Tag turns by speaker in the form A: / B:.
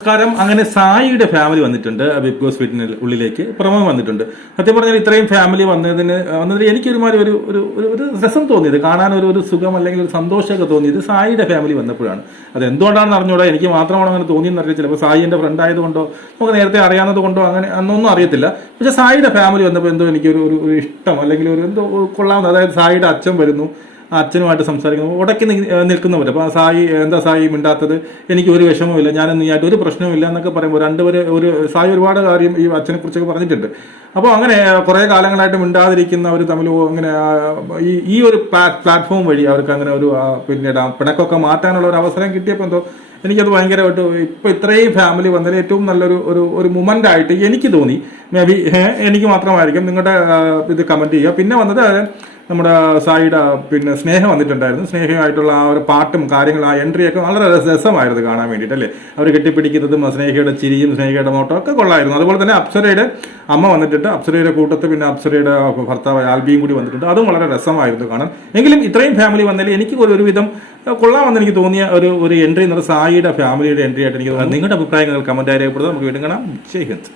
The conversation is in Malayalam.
A: നമസ്കാരം. അങ്ങനെ സായിയുടെ ഫാമിലി വന്നിട്ടുണ്ട്. ബിഗ് ബോസ് വീട്ടിന് ഉള്ളിലേക്ക്. പ്രമോ വന്നിട്ടുണ്ട്. സത്യം പറഞ്ഞാൽ ഇത്രയും ഫാമിലി വന്നതിന് വന്നതിൽ എനിക്കൊരുമാതിരി ഒരു ഒരു ഒരു രസം തോന്നിയത്. കാണാൻ ഒരു ഒരു സുഖം അല്ലെങ്കിൽ ഒരു സന്തോഷമൊക്കെ തോന്നിയത് സായിയുടെ ഫാമിലി വന്നപ്പോഴാണ്. അത് എന്തുകൊണ്ടാണെന്ന് അറിഞ്ഞൂടാ. എനിക്ക് മാത്രമാണോ അങ്ങനെ തോന്നിയെന്ന് അറിയത്തില്ല. ചിലപ്പോൾ സായിന്റെ ഫ്രണ്ട് ആയതുകൊണ്ടോ നമുക്ക് നേരത്തെ അറിയാവുന്നത് കൊണ്ടോ അങ്ങനെ അന്നൊന്നും അറിയത്തില്ല. പക്ഷെ സായിയുടെ ഫാമിലി വന്നപ്പോൾ എന്തോ എനിക്കൊരു ഒരു ഇഷ്ടം അല്ലെങ്കിൽ ഒരു എന്തോ കൊള്ളാവുന്ന അതായത് സായിയുടെ അച്ഛൻ വരുന്നു. അച്ഛനുമായിട്ട് സംസാരിക്കുന്നു. ഉടക്കി നിൽക്കുന്നവർ അപ്പോൾ സായി എന്താ സായി മിണ്ടാത്തത്? എനിക്ക് ഒരു വിഷമവുമില്ല. ഞാനൊന്നും ആയിട്ട് ഒരു പ്രശ്നവുമില്ല എന്നൊക്കെ പറയുമ്പോൾ രണ്ടുപേര് ഒരു സായി ഒരുപാട് കാര്യം ഈ അച്ഛനെ കുറിച്ചൊക്കെ പറഞ്ഞിട്ടുണ്ട്. അപ്പോൾ അങ്ങനെ കുറേ കാലങ്ങളായിട്ട് മിണ്ടാതിരിക്കുന്നവർ തമ്മിൽ അങ്ങനെ ഈ ഈ ഒരു പ്ലാറ്റ്ഫോം വഴി അവർക്ക് അങ്ങനെ ഒരു പിന്നെ പിന്നീട് പിണക്കൊക്കെ മാറ്റാനുള്ള ഒരു അവസരം കിട്ടിയപ്പോൾ എന്തോ എനിക്കത് ഭയങ്കരമായിട്ട് ഇപ്പോൾ ഇത്രയും ഫാമിലി വന്നതിൽ ഏറ്റവും നല്ലൊരു ഒരു ഒരു മൊമെന്റ് ആയിട്ട് എനിക്ക് തോന്നി. മേ ബി എനിക്ക് മാത്രമായിരിക്കും നിങ്ങളുടെ ഇത് കമന്റ് ചെയ്യുക. പിന്നെ വന്നത് നമ്മുടെ സായിയുടെ പിന്നെ സ്നേഹം വന്നിട്ടുണ്ടായിരുന്നു. സ്നേഹമായിട്ടുള്ള ആ ഒരു പാട്ടും കാര്യങ്ങളും ആ എൻട്രിയൊക്കെ വളരെ രസ- രസമായിരുന്നു കാണാൻ വേണ്ടിയിട്ട് അല്ലേ അവർ കെട്ടിപ്പിടിക്കുന്നതും സ്നേഹയുടെ ചിരിയും സ്നേഹയുടെ മോട്ടോ ഒക്കെ കൊള്ളായിരുന്നു. അതുപോലെ തന്നെ അപ്സരയുടെ അമ്മ വന്നിട്ടുണ്ട്. അപ്സരയുടെ കൂട്ടത്ത് പിന്നെ അപ്സരയുടെ ഭർത്താവ് ആൽബിയും കൂടി വന്നിട്ടുണ്ട്. അതും വളരെ രസമായിരുന്നു കാണാൻ. എങ്കിലും ഇത്രയും ഫാമിലി വന്നതിൽ എനിക്ക് ഒരുവിധം കൊള്ളാമെന്ന് എനിക്ക് തോന്നിയ ഒരു ഒരു എൻട്രി എന്നുള്ള സായിയുടെ ഫാമിലിയുടെ എൻട്രി ആയിട്ട് എനിക്ക് തോന്നുന്നു നിങ്ങളുടെ അഭിപ്രായങ്ങൾ കമന്റ് രേഖപ്പെടുത്തുക നമുക്ക് വീണ്ടും കാണാം. ജയ് ഹിന്ദ്.